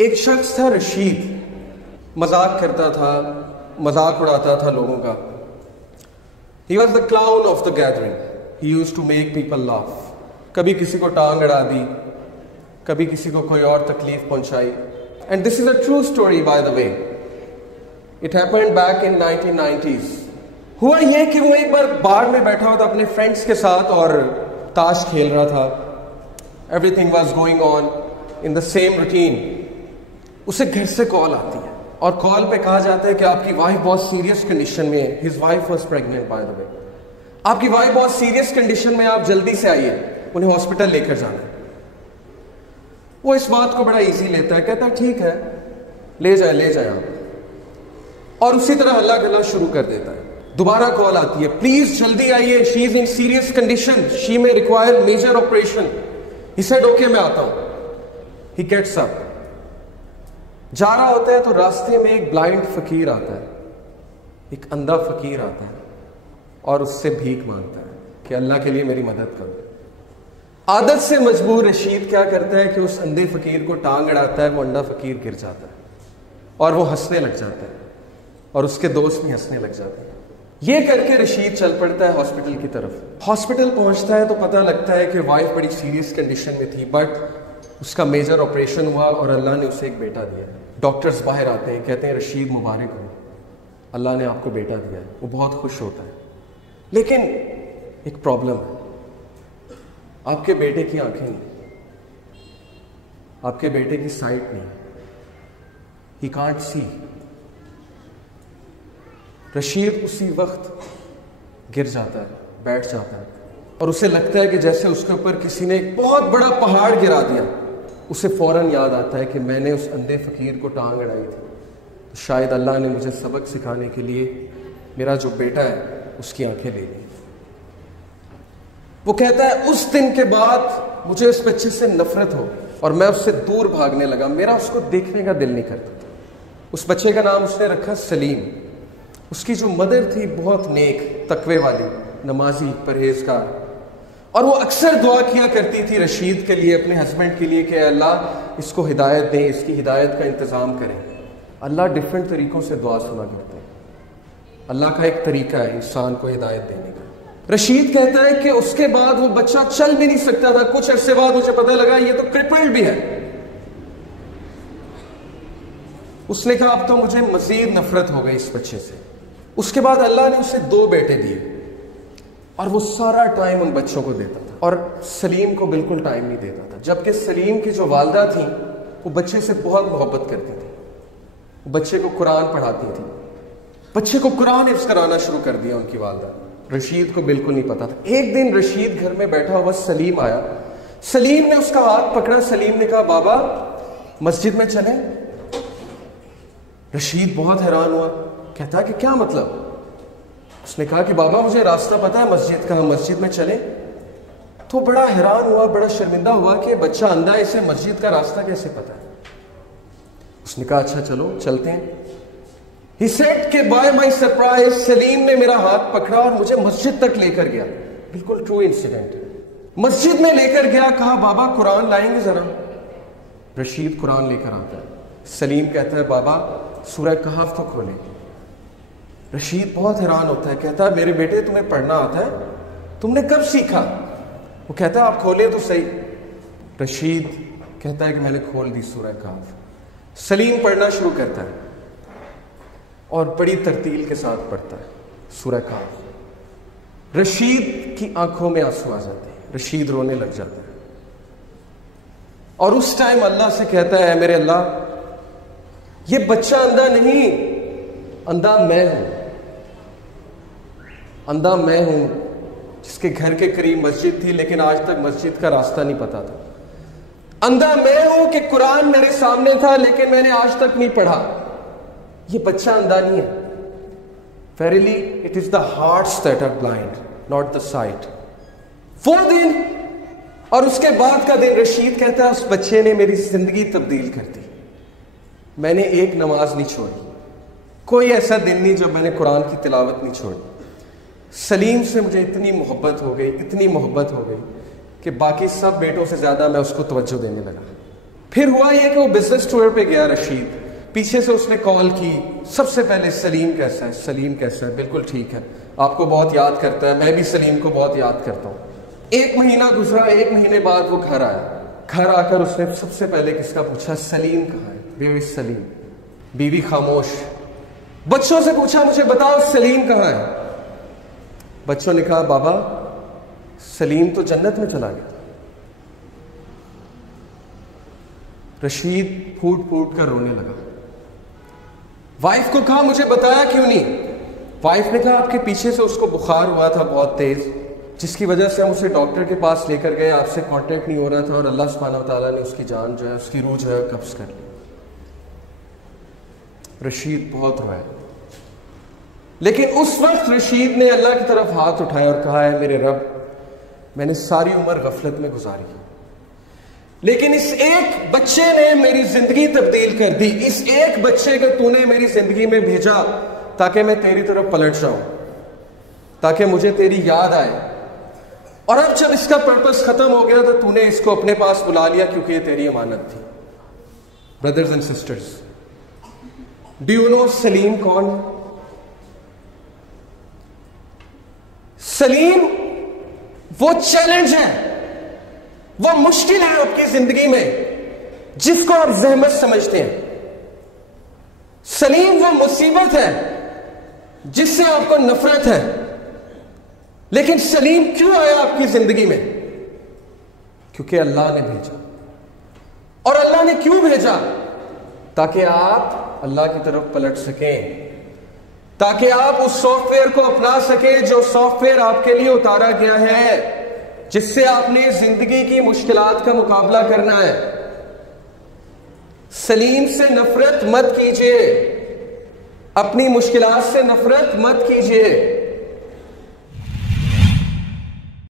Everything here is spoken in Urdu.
ایک شخص تھا رشید، مذاق کرتا تھا، مذاق اڑاتا تھا لوگوں کا. He was the clown of the gathering. He used to make people laugh. کبھی کسی کو ٹانگ اڑا دی، کبھی کسی کو کوئی اور تکلیف پہنچائی. And this is a true story by the way. It happened back in 1990s. ہوا یہ کہ وہ ایک بار بار میں بیٹھا ہوا تھا اپنے فرینڈس کے ساتھ اور تاش کھیل رہا تھا. Everything was going on in the same routine. اسے گھر سے کال آتی ہے اور کال پہ کہا جاتا ہے کہ آپ کی وائف بہت سیریس کنڈیشن میں ہے. His wife was pregnant by the way. آپ کی وائف بہت سیریس کنڈیشن میں، آپ جلدی سے آئیے، انہیں ہاسپٹل لے کر جانا ہے. وہ اس بات کو بڑا ایزی لیتا ہے، کہتا ہے ٹھیک ہے لے جائیں آپ، اور اسی طرح ہلا گلا شروع کر دیتا ہے. دوبارہ کال آتی ہے، پلیز جلدی آئیے، شی از ان serious condition, she may require major operation. He said okay میں آتا ہوں. He gets up. جا رہا ہوتا ہے تو راستے میں ایک بلائنڈ فقیر آتا ہے، ایک اندھا فقیر آتا ہے اور اس سے بھیک مانگتا ہے کہ اللہ کے لیے میری مدد کرو. عادت سے مجبور رشید کیا کرتا ہے کہ اس اندھے فقیر کو ٹانگ اڑاتا ہے، وہ اندھا فقیر گر جاتا ہے اور وہ ہنسنے لگ جاتا ہے اور اس کے دوست بھی ہنسنے لگ جاتے ہیں. یہ کر کے رشید چل پڑتا ہے ہاسپٹل کی طرف. ہاسپٹل پہنچتا ہے تو پتہ لگتا ہے کہ وائف بڑی سیریس کنڈیشن میں تھی، بٹ اس کا میجر آپریشن ہوا اور اللہ نے اسے ایک بیٹا دیا. ڈاکٹرز باہر آتے ہیں، کہتے ہیں رشید مبارک ہو، اللہ نے آپ کو بیٹا دیا ہے. وہ بہت خوش ہوتا ہے، لیکن ایک پرابلم ہے، آپ کے بیٹے کی آنکھیں نہیں، آپ کے بیٹے کی سائٹ نہیں. He can't see. رشید اسی وقت گر جاتا ہے، بیٹھ جاتا ہے اور اسے لگتا ہے کہ جیسے اس کے اوپر کسی نے ایک بہت بڑا پہاڑ گرا دیا. اسے فوراً یاد آتا ہے کہ میں نے اس اندھے فقیر کو ٹانگ اڑائی تھی، تو شاید اللہ نے مجھے سبق سکھانے کے لیے میرا جو بیٹا ہے اس کی آنکھیں لے لی. وہ کہتا ہے اس دن کے بعد مجھے اس بچے سے نفرت ہو اور میں اس سے دور بھاگنے لگا، میرا اس کو دیکھنے کا دل نہیں کرتا تھا. اس بچے کا نام اس نے رکھا سلیم. اس کی جو مدر تھی بہت نیک، تقوی والی، نمازی، پرہیزگار، اور وہ اکثر دعا کیا کرتی تھی رشید کے لیے، اپنے ہسبینڈ کے لیے، کہ اللہ اس کو ہدایت دیں، اس کی ہدایت کا انتظام کریں. اللہ ڈفرینٹ طریقوں سے دعا سنا کرتے ہیں. اللہ کا ایک طریقہ ہے انسان کو ہدایت دینے کا. رشید کہتا ہے کہ اس کے بعد وہ بچہ چل بھی نہیں سکتا تھا. کچھ عرصے بعد مجھے پتہ لگا یہ تو کرپلڈ بھی ہے. اس نے کہا اب تو مجھے مزید نفرت ہو گئی اس بچے سے. اس کے بعد اللہ نے اسے 2 بیٹے دیے اور وہ سارا ٹائم ان بچوں کو دیتا تھا اور سلیم کو بالکل ٹائم نہیں دیتا تھا. جبکہ سلیم کی جو والدہ تھیں وہ بچے سے بہت محبت کرتی تھی، بچے کو قرآن پڑھاتی تھی، بچے کو قرآن حفظ کرانا شروع کر دیا ان کی والدہ. رشید کو بالکل نہیں پتا تھا. ایک دن رشید گھر میں بیٹھا ہوا سلیم آیا. سلیم نے اس کا ہاتھ پکڑا. سلیم نے کہا بابا مسجد میں چلیں. رشید بہت حیران ہوا، کہتا کہ کیا مطلب؟ اس نے کہا کہ بابا مجھے راستہ پتا ہے مسجد کا، مسجد میں چلیں. تو بڑا حیران ہوا، بڑا شرمندہ ہوا کہ بچہ اندھا ہے، اسے مسجد کا راستہ کیسے پتا ہے. اس نے کہا اچھا چلو چلتے ہیں. He said کہ by my surprise سلیم نے میرا ہاتھ پکڑا اور مجھے مسجد تک لے کر گیا. بالکل ٹرو انسیڈنٹ. مسجد میں لے کر گیا، کہا بابا قرآن لائیں گے ذرا. رشید قرآن لے کر آتا ہے. سلیم کہتا ہے بابا سورہ کہف تو کھولیں. رشید بہت حیران ہوتا ہے، کہتا ہے میرے بیٹے تمہیں پڑھنا آتا ہے؟ تم نے کب سیکھا؟ وہ کہتا ہے آپ کھولیں تو صحیح. رشید کہتا ہے کہ میں نے کھول دی سورہ کہف. سلیم پڑھنا شروع کرتا ہے اور بڑی ترتیل کے ساتھ پڑھتا ہے سورہ کہف. رشید کی آنکھوں میں آنسو آ جاتے ہیں، رشید رونے لگ جاتا ہے اور اس ٹائم اللہ سے کہتا ہے میرے اللہ یہ بچہ اندھا نہیں، اندھا میں ہوں. اندھا میں ہوں جس کے گھر کے قریب مسجد تھی لیکن آج تک مسجد کا راستہ نہیں پتا تھا. اندھا میں ہوں کہ قرآن میرے سامنے تھا لیکن میں نے آج تک نہیں پڑھا. یہ بچہ اندھا نہیں ہے. Verily it is the hearts that are blind, not the sight. وہ دن اور اس کے بعد کا دن رشید کہتا ہے اس بچے نے میری زندگی تبدیل کر دی. میں نے ایک نماز نہیں چھوڑی، کوئی ایسا دن نہیں جب میں نے قرآن کی تلاوت نہیں چھوڑی. سلیم سے مجھے اتنی محبت ہو گئی، اتنی محبت ہو گئی کہ باقی سب بیٹوں سے زیادہ میں اس کو توجہ دینے لگا. پھر ہوا یہ کہ وہ بزنس ٹور پہ گیا رشید، پیچھے سے اس نے کال کی، سب سے پہلے سلیم کیسا ہے، سلیم کیسا ہے، بالکل ٹھیک ہے، آپ کو بہت یاد کرتا ہے، میں بھی سلیم کو بہت یاد کرتا ہوں۔ 1 مہینہ گزرا، 1 مہینے بعد وہ گھر آیا، گھر آ کر اس نے سب سے پہلے کس کا پوچھا؟ سلیم کہاں ہے؟ بیوی سلیم، بیوی خاموش۔ بچوں سے پوچھا مجھے بتاؤ سلیم کہاں ہے؟ بچوں نے کہا بابا سلیم تو جنت میں چلا گیا۔ رشید پھوٹ پھوٹ کر رونے لگا۔ وائف کو کہا مجھے بتایا کیوں نہیں؟ وائف نے کہا آپ کے پیچھے سے اس کو بخار ہوا تھا بہت تیز، جس کی وجہ سے ہم اسے ڈاکٹر کے پاس لے کر گئے، آپ سے کانٹیکٹ نہیں ہو رہا تھا، اور اللہ سبحانہ و تعالیٰ نے اس کی جان جو ہے، اس کی روح جو ہے قبض کر لی۔ رشید بہت رویا، لیکن اس وقت رشید نے اللہ کی طرف ہاتھ اٹھایا اور کہا ہے میرے رب، میں نے ساری عمر غفلت میں گزاری، لیکن اس ایک بچے نے میری زندگی تبدیل کر دی، اس ایک بچے کو تو نے میری زندگی میں بھیجا تاکہ میں تیری طرف پلٹ جاؤں، تاکہ مجھے تیری یاد آئے، اور اب جب اس کا پرپس ختم ہو گیا تو تو نے اس کو اپنے پاس بلا لیا کیونکہ یہ تیری امانت تھی۔ Brothers and sisters, do you know Salim کون؟ سلیم وہ چیلنج ہے، وہ مشکل ہے آپ کی زندگی میں جس کو آپ زحمت سمجھتے ہیں۔ سلیم وہ مصیبت ہے جس سے آپ کو نفرت ہے، لیکن سلیم کیوں آیا آپ کی زندگی میں؟ کیونکہ اللہ نے بھیجا۔ اور اللہ نے کیوں بھیجا؟ تاکہ آپ اللہ کی طرف پلٹ سکیں، تاکہ آپ اس سافٹ ویئر کو اپنا سکیں جو سافٹ ویئر آپ کے لیے اتارا گیا ہے، جس سے آپ نے زندگی کی مشکلات کا مقابلہ کرنا ہے۔ سلیم سے نفرت مت کیجیے، اپنی مشکلات سے نفرت مت کیجیے،